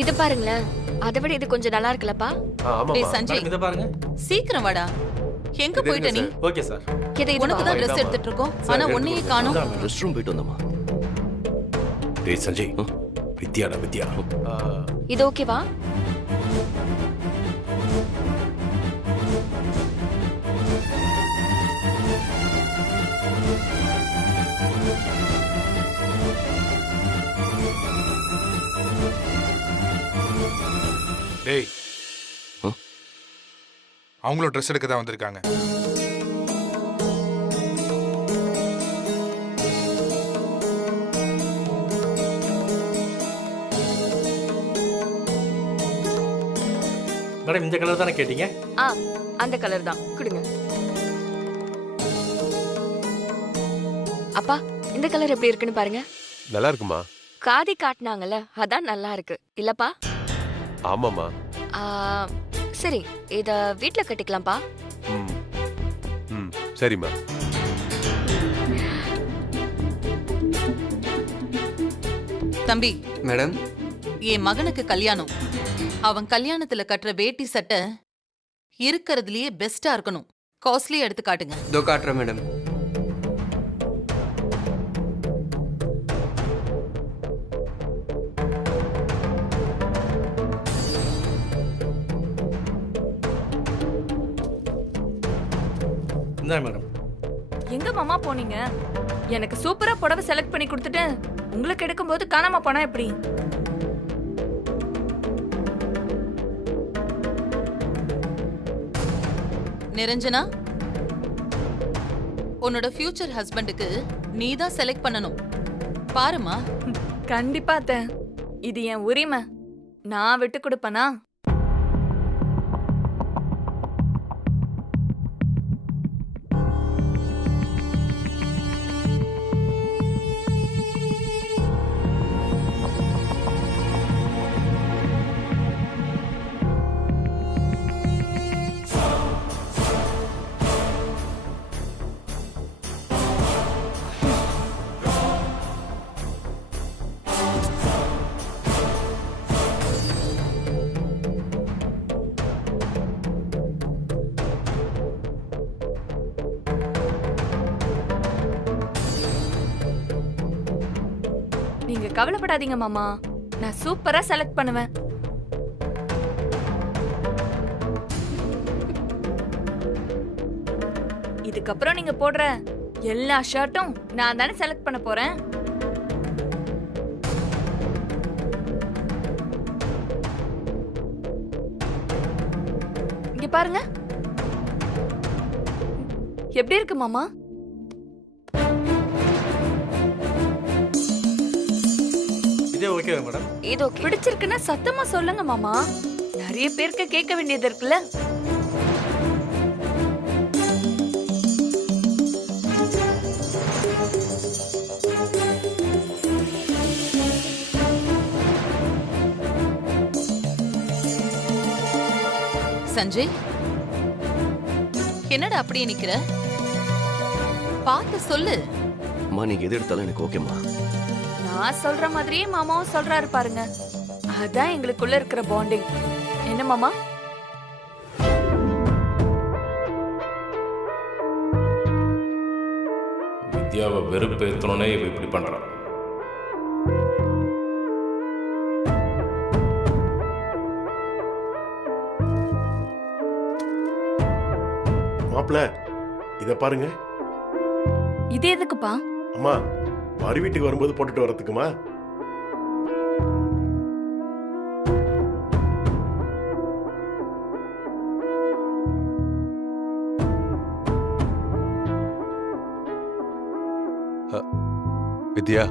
இது பாருங்களேன், அதை விட இது கொஞ்சம் நல்லா இருக்குல்லப்பா. டேய் சஞ்சய், இத பாருங்க. சீக்கிரம் வாடா. எங்க போயிட்ட நீ? Okay sir. இது உனக்கு தான் ட்ரெஸ் எடுத்துட்டு இருக்கோம். ஆனா ஒன்னையே காணோம். ரெஸ்ட் ரூம் போயிட்டு வந்தமா. டேய் சஞ்சய், வித்யா. இது ஓகேவா? டேய், அவங்களும் ட்ரெஸ் எடுக்க தான் வந்திருக்காங்க. மேடம் இந்த கலர் தானே கேட்டீங்க? அந்த கலர் தான் கொடுங்க. அப்பா, இந்த கலர் எப்படி இருக்குன்னு பாருங்க. நல்லா இருக்குமா? காதி காட்டினாங்கல்ல, அதான் நல்லா இருக்கு இல்லப்பா? ஆமாமா. சரி, இத வீட்ல கட்டிக்கலாம்ப்பா. சரிம்மா. தம்பி மேடம், என் மகனுக்கு கல்யாணம். அவன் கல்யாணத்துல கட்டுற வேட்டி சட்டை இருக்கிறதுலயே பெஸ்டா இருக்கணும். காஸ்ட்லியா எடுத்து காட்டுங்க. இதோ காட்டுறேன் மேடம். இந்தா மேடம். எங்க மாமா போனீங்க? எனக்கு சூப்பரா புடவை செலக்ட் பண்ணி கொடுத்துட்டு உங்களுக்கு எடுக்கும்போது காணாம போனா எப்படி? நிரஞ்சனா, உன்னோட ஃபியூச்சர் ஹஸ்பண்டுக்கு நீதான் செலக்ட் பண்ணணும். பாருமா. கண்டிப்பா அத்தை, இது என் உரிமை. நான் விட்டு கொடுப்பனா? நீங்க கவலைப்படாதீங்க மாமா, நான் சூப்பரா செலக்ட் பண்ணுவேன். இதுக்கப்புறம் நீங்க போடுற எல்லா ஷர்ட்டும் நான் தானே செலக்ட் பண்ண போறேன். இங்க பாருங்க, எப்படி இருக்கு மாமா? இதே ஓகே மேடம். இது ஓகே. பிடிச்சிருக்குன்னா சத்தமா சொல்லுங்க மாமா, நிறைய பேருக்கு கேட்க வேண்டியது இருக்குல்ல. சஞ்சய், என்னடா அப்படியே நிக்கிற? பார்த்து சொல்லு. அம்மா, நீங்க எது எடுத்தாலும் எனக்கு ஓகேம்மா. நான் சொல்ற மாதிரியே மாமாவும் சொல்றாரு பாருங்க. அதான் எங்களுக்குள்ள இருக்கிற பாண்டிங். என்ன மாமா? வித்யாவை வெறுப்பேற்றணுன்னே இவ இப்படி பண்றான். மாப்பிள்ள, இத பாருங்க. இது எதுக்குப்பா? அம்மா, மறு வீட்டுக்கு வரும்போது போட்டுட்டு வரதுக்குமா? வித்யா,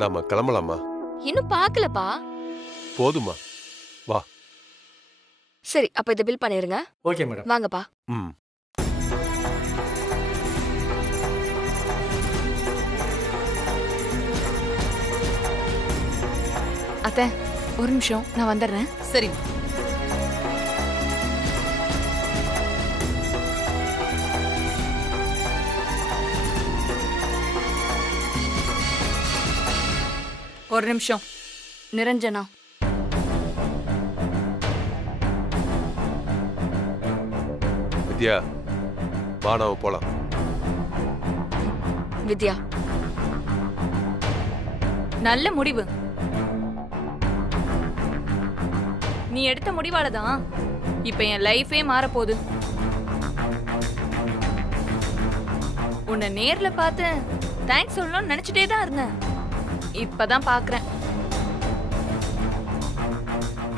நாம கிளம்பலாமா? இன்னும் பாக்கலப்பா. போதுமா? வா. சரி, அப்ப இத பில் பண்ணிருங்க. Okay madam. வாங்கப்பா. அத்தை, ஒரு நிமிஷம், நான் வந்துடுறேன். சரி. ஒரு நிமிஷம். நிரஞ்சனா. வித்யா வா நாம போலாம். வித்யா, நல்ல முடிவு. நீ எடுத்த முடிவால தான் இப்ப என் லைஃபே மாறப்போகுது. உன்னை நேர்ல பார்த்து தேங்க்ஸ் சொல்லணும்னு நினைச்சிட்டே தான் இருந்தேன். இப்பதான் பாக்குறேன்.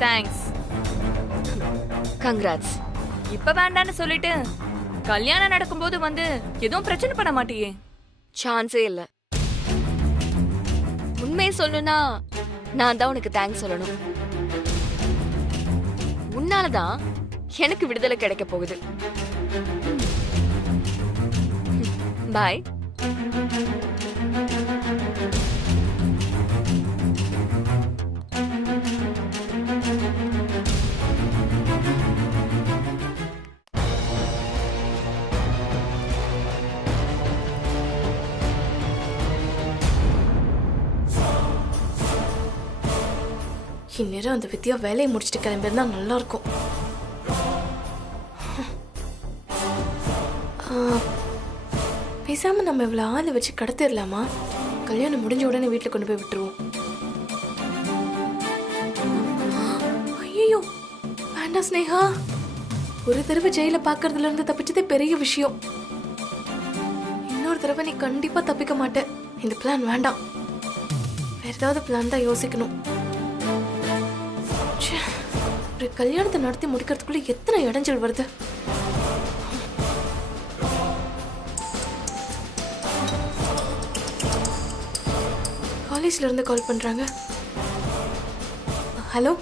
தேங்க்ஸ். கங்க்ராட்ஸ். இப்ப வேண்டான்னு சொல்லிட்டு கல்யாணம் நடக்கும்போது வந்து எதுவும் பிரச்சனை பண்ண மாட்டியே? சான்ஸே இல்ல. உண்மையை சொல்லணும்னா நான் தான் உனக்கு தேங்க்ஸ் சொல்லணும். உன்னாலதான் எனக்கு விடுதலை கிடைக்க போகுது. பாய். இந்நேரம் அந்த வித்யா வேலையை முடிச்சுட்டு கிளம்பியிருந்தா நல்லா இருக்கும். பேசாம நம்ம இவ்வளவு ஆளை வச்சு கடத்திடலாமா? கல்யாணம் முடிஞ்ச உடனே வீட்டுல கொண்டு போய் விட்டுருவோம். ஐயோ வேண்டாம் ஸ்னேகா. ஒரு தடவை ஜெயில பாக்குறதுல இருந்து தப்பிச்சதே பெரிய விஷயம். இன்னொரு தடவை நீ கண்டிப்பா தப்பிக்க மாட்ட. இந்த பிளான் வேண்டாம். வேற ஏதாவது பிளான் தான் யோசிக்கணும். ஒரு கல்யாணத்தை நடத்தி முடிக்கிறதுக்குள்ள எத்தனை இடைஞ்சல் வருது. காலேஜ்ல இருந்து கால் பண்றாங்க. ஹலோ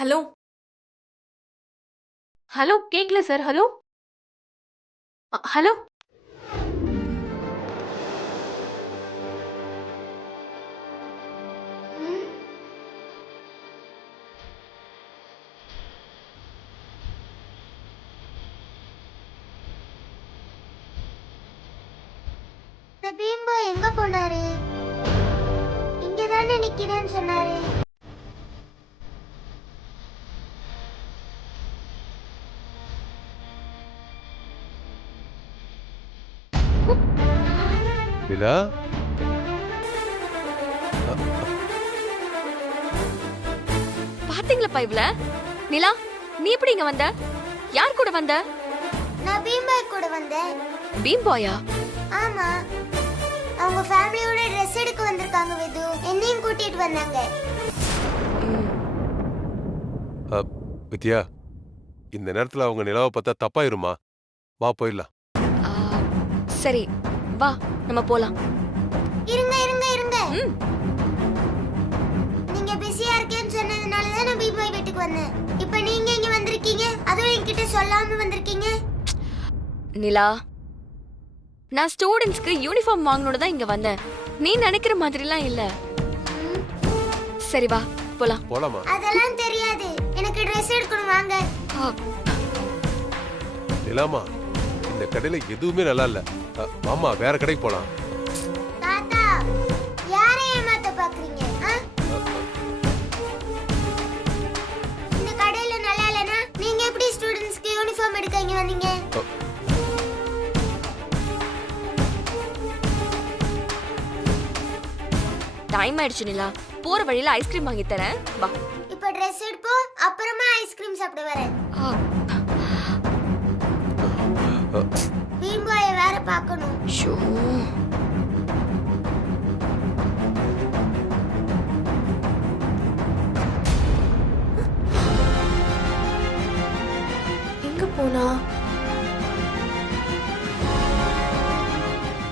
ஹலோ ஹலோ கேக்கல சார். ஹலோ ஹலோ பீம்பா எங்க போனாரு? இங்கதானே நிக்கிறேன்னு சொன்னாரு. நிலா பாத்தீங்களா இவள? நிலா, நீ எப்படி இங்க வந்த? யார் கூட வந்த? நான் பீம்பா கூட வந்தேன். பீம் பாயா? ஆமா, அவங்க ஃபேமிலியோட ட்ரெஸ் எடுக்க வந்திருக்காங்க. விது என்னையும் கூட்டிட்டு வந்தாங்க. வித்யா இந்த நேரத்துல அவங்க நிலாவை பார்த்தா தப்பாயிருமா? வா போயிடலாம். சரி வா நம்ம போலாம். இருங்க இருங்க இருங்க. நீங்க பிஸியா இருக்கேன்னு சொன்னதுனால தான் நான் பீம்பா வீட்டுக்கு வந்தேன். இப்போ நீங்க இங்க வந்திருக்கீங்க, அதுவும் என்கிட்ட சொல்லாம வந்திருக்கீங்க. நிலா, நான் ஸ்டூடண்ட்ஸ்க்கு யூனிஃபார்ம் வாங்கணும்னு தான் இங்க வந்தேன். நீ நினைக்கிற மாதிரிலாம் இல்ல. சரி வா போலாம். போலாமா? அதெல்லாம் தெரியாது, எனக்கு Dress எடுக்கணும் வாங்க. நிலாமா இந்த கடையில எதுவுமே நல்லா இல்ல. மாமா வேற கடைக்கு போலாம். தாத்தா யாரை ஏமாத்த பாக்குறீங்க? இந்த கடையில நல்லா இல்லனா நீங்க எப்படி ஸ்டூடண்ட்ஸ்க்கு யூனிஃபார்ம் எடுக்க இங்க வந்தீங்க? டைம் ஆயிடுச்சு நிலா. போற வழியில ஐஸ்கிரீம் வாங்கி தரேன் வா. இப்போ Dress எடுப்போம், அப்புறமா ஐஸ்கிரீம் சாப்பிட வரேன். பீம்பாயை வேற பார்க்கணும். ஷோ எங்க போனா?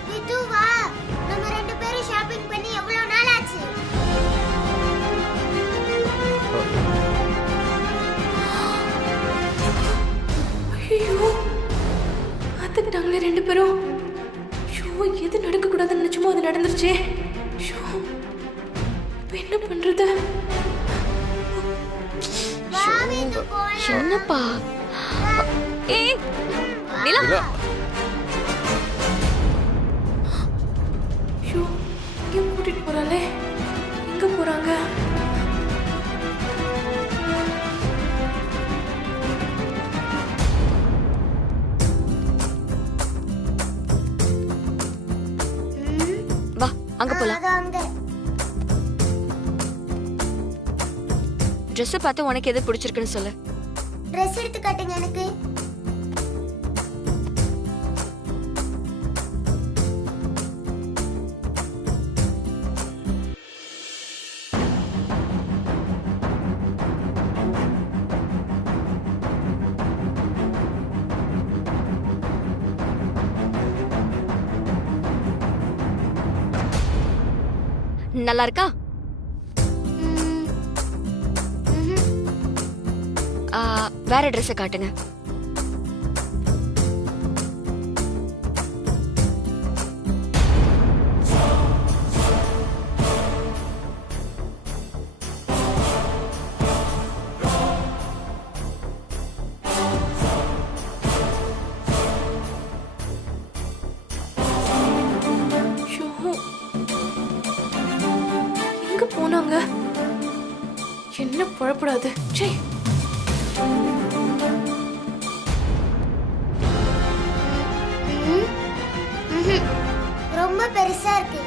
விது வா, நம்ம ரெண்டு பேரும் ஷாப்பிங் பண்ணி எவ்வளவு நாள் ஆச்சு? ஐயோ பார்த்துக்கிட்டாங்களே ரெண்டு பேரும். ஷோ எது நடக்கக்கூடாதுன்னு நினைச்சுமோ அது நடந்துருச்சே. ஷோ இப்போ என்ன பண்றது? வா விது போலாம். என்னப்பா? ஏய் நிலா, நிலா ஷோ எங்கேயும் கூட்டிட்டு போறாளே. வாங்க. ட்ரெஸ் பார்த்து உனக்கு எது பிடிச்சிருக்குன்னு சொல்லு. ட்ரெஸ் எடுத்து காட்டுங்க எனக்கு. நல்லா இருக்கா? வேற ட்ரெஸ் காட்டுங்க. எங்க போனாங்க? என்ன புறப்படாது. சே, ரொம்ப பெருசா இருக்கு.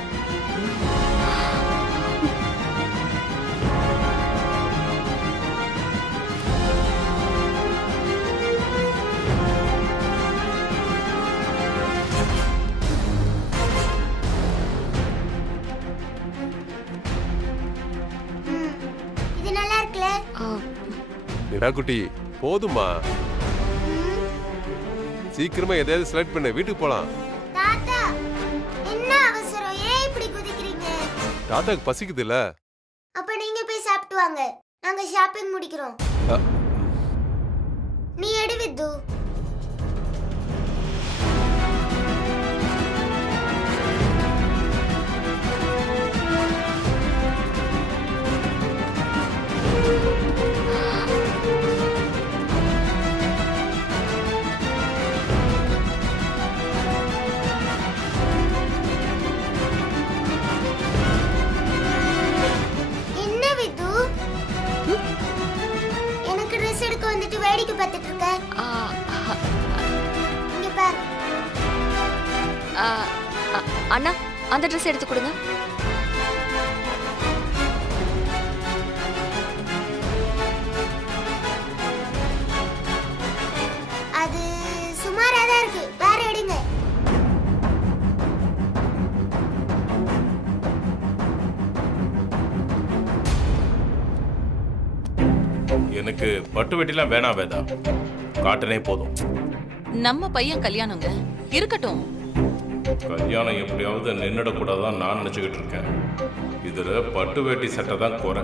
இது நல்லா இருக்குல்ல? நிலா குட்டி போதுமா, சீக்கிரமா எதையாவது செலக்ட் பண்ண, வீட்டுக்கு போலாம். தாத்தா, என்ன அவசரம்? ஏன் இப்படி குதிக்கிறீங்க? தாத்தாக்கு பசிக்குது இல்ல? அப்ப நீங்க போய் சாப்பிட்டு வாங்க, நாங்க ஷாப்பிங் முடிக்கிறோம். நீ எடு வித்து. என்ன வித்து? எனக்கு ட்ரெஸ் எடுக்க வந்துட்டு வேடிக்கை பார்த்துட்டு இருக்க. இங்க பாரு. அண்ணா, அந்த ட்ரெஸ் எடுத்து கொடுங்க. அது சுமாரா தான் இருக்கு, வேற எடுங்க. எனக்கு பட்டு வெட்டிலாம் வேணாம் வேதா, காட்டனே போதும். நம்ம பையன் கல்யாணங்க, இருக்கட்டும். கல்யாணம் எப்படியாவது நின்றுடக்கூடாதான் நான் நினச்சிக்கிட்டு இருக்கேன். இதுல பட்டு வேட்டி சட்டை தான் குறை.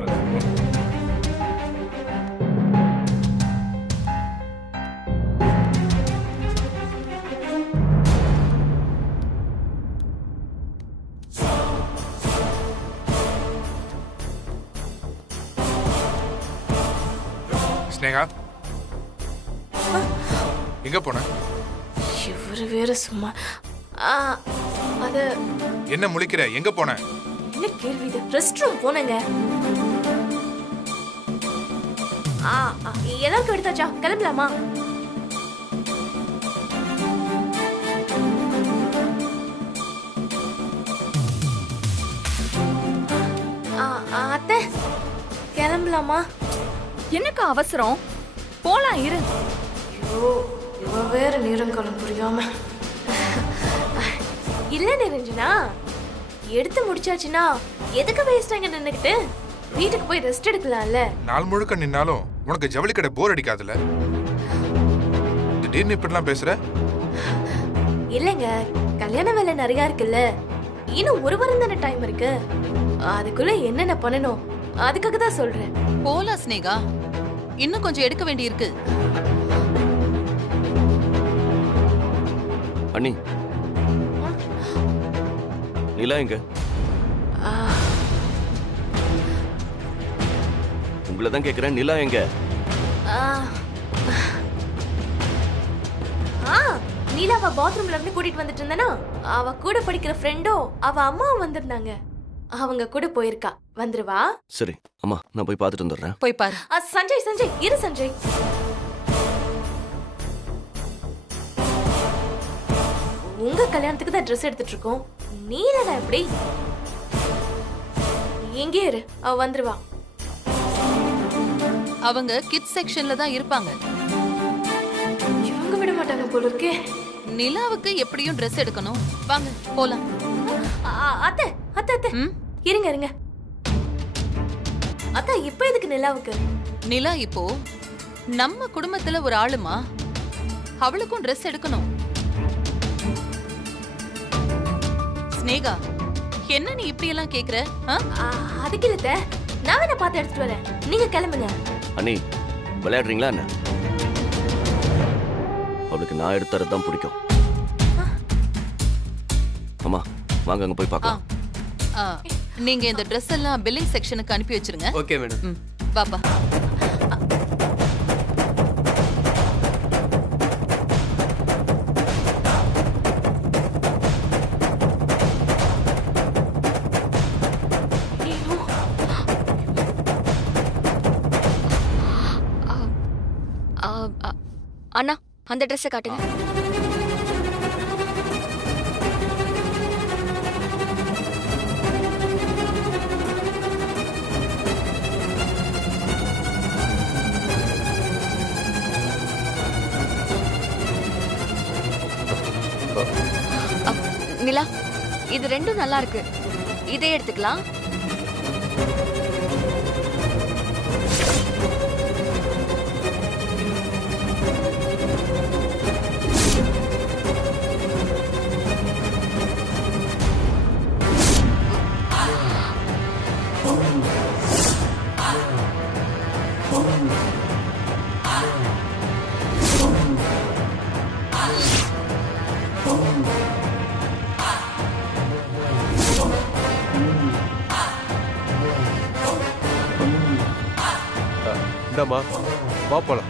ஸ்னேகா, எங்க போன? இவரு வேற சும்மா. அது என்ன முழிக்கிற? எங்க போன? என்ன கேள்வி இது? ரெஸ்ட் ரூம் போனேங்க. எல்லாருக்கும் எடுத்தாச்சா? கிளம்பலாமா? அத்தை, கிளம்பலாமா? எனக்கு அவசரம், போலாம் இரு. ஐயோ, இவ வேற நேரங்காலம் புரியாம. இல்ல நிரஞ்சனா, எடுத்து முடிச்சாச்சுன்னா எதுக்கு வேஸ்ட் ஆங்க நின்னுக்கிட்டு? வீட்டுக்கு போய் ரெஸ்ட் எடுக்கலாம்ல. நாள் முழுக்க நின்னாலும் உனக்கு ஜவுளி கடை போர் அடிக்காதுல்ல? திடீர்னு இப்படிலாம் பேசுற? இல்லைங்க, கல்யாண வேலை நிறைய இருக்குல்ல, இன்னும் ஒரு வாரம் தானே டைம் இருக்கு. அதுக்குள்ள என்னென்ன பண்ணணும் அதுக்காக தான் சொல்றேன். போலாம் ஸ்னேகா, இன்னும் கொஞ்சம் எடுக்க வேண்டி இருக்கு. அண்ணி, நிலா எங்க? உங்களை தான் கேக்குறேன், நிலா எங்க? நீலாவ பாத்ரூம்ல இருந்து கூட்டிட்டு வந்துட்டு இருந்தானா, அவ கூட படிக்கிற ஃப்ரெண்டோ அவ அம்மாவும் வந்திருந்தாங்க. அவங்க கூட போயிருக்கா, வந்துருவா. சரி அம்மா, நான் போய் பார்த்துட்டு வந்துடுறேன். போய் பாரு. சஞ்சய், சஞ்சய் இரு. சஞ்சய், உங்க கல்யாணத்துக்கு தான் ட்ரெஸ் எடுத்துட்டு இருக்கோம், நீலடா எப்படி? இங்கே இரு, அவ வந்துருவா. அவங்க கிட்ஸ் செக்ஷன்ல தான் இருப்பாங்க. இவங்க விட மாட்டாங்க போல இருக்கே. நிலாவுக்கு எப்படியும் ட்ரெஸ் எடுக்கணும். வாங்க போலாம். அத்தை அத்தை அத்தை இருங்க இருங்க. அத்தா இப்ப எதுக்கு நிலாவுக்கு? நிலா இப்போ நம்ம குடும்பத்துல ஒரு ஆளுமா, அவளுக்கும் ட்ரெஸ் எடுக்கணும். ஸ்னேகா, என்ன நீ இப்படி எல்லாம் கேக்குற? அதுக்கு இல்ல, நான் வேணா பார்த்து எடுத்துட்டு வரேன், நீங்க கிளம்புங்க. அண்ணி விளையாடுறீங்களா என்ன? அவளுக்கு நான் எடுத்துறது தான் பிடிக்கும். அம்மா வாங்க அங்க போய் பார்க்கலாம். நீங்க இந்த ட்ரெஸ் எல்லாம் பில்லிங் செக்ஷனுக்கு அனுப்பி வச்சிருங்க. Okay madam. பாப்பா. அண்ணா அந்த ட்ரெஸ்ஸை காட்டுங்க. நிலா, இது ரெண்டும் நல்லா இருக்கு, இதே எடுத்துக்கலாம். இந்தாம்மா வா போலாம்.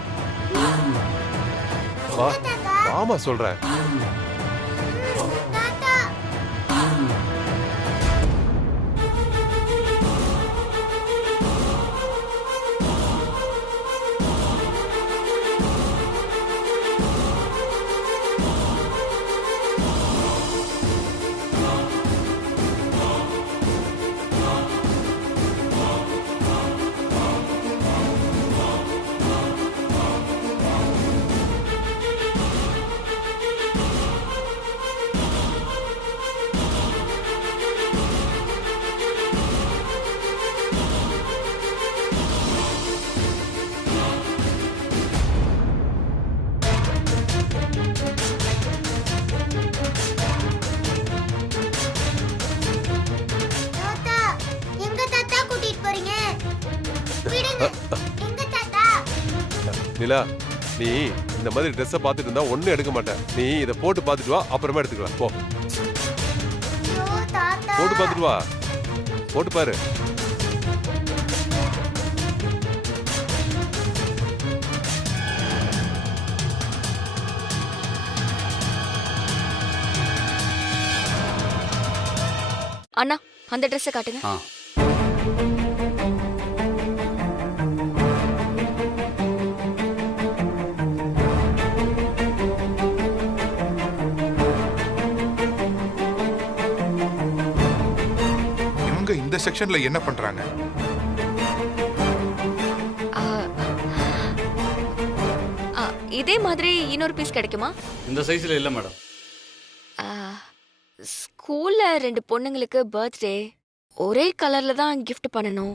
வா ஆமா சொல்றேன். நிலா, நீ இந்த மாதிரி ட்ரெஸ்ஸை பார்த்துட்டு இருந்தா ஒன்னும் எடுக்க மாட்டேன். நீ இதை போட்டு பார்த்துட்டு வா, அப்புறமா எடுத்துக்கலாம். போ போட்டு பார்த்துட்டு வா, போட்டு பாரு. அண்ணா அந்த ட்ரெஸ்ஸை காட்டுங்க. இந்த செக்ஷன்ல என்ன பண்றாங்க? இதே மாதிரி இன்னொரு பீஸ் கிடைக்குமா? இந்த சைஸ்ல இல்ல மேடம். ஸ்கூல்ல 2 பொண்ணுங்களுக்கு பர்த்டே, ஒரே கலர்ல தான் gift பண்ணணும்.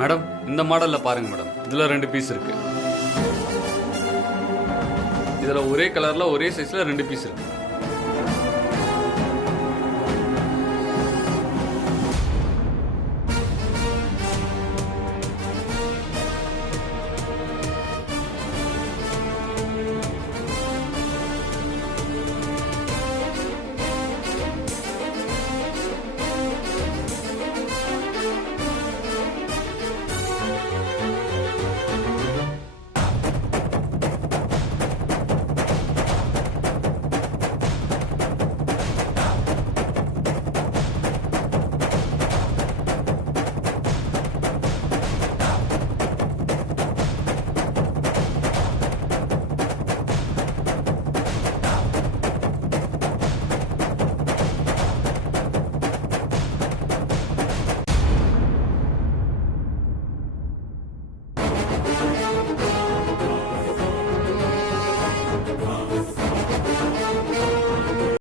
மேடம் இந்த மாடல்ல பாருங்க மேடம், இதுல 2 பீஸ் இருக்கு. இதுல ஒரே கலர்ல ஒரே சைஸ்ல 2 பீஸ் இருக்கு.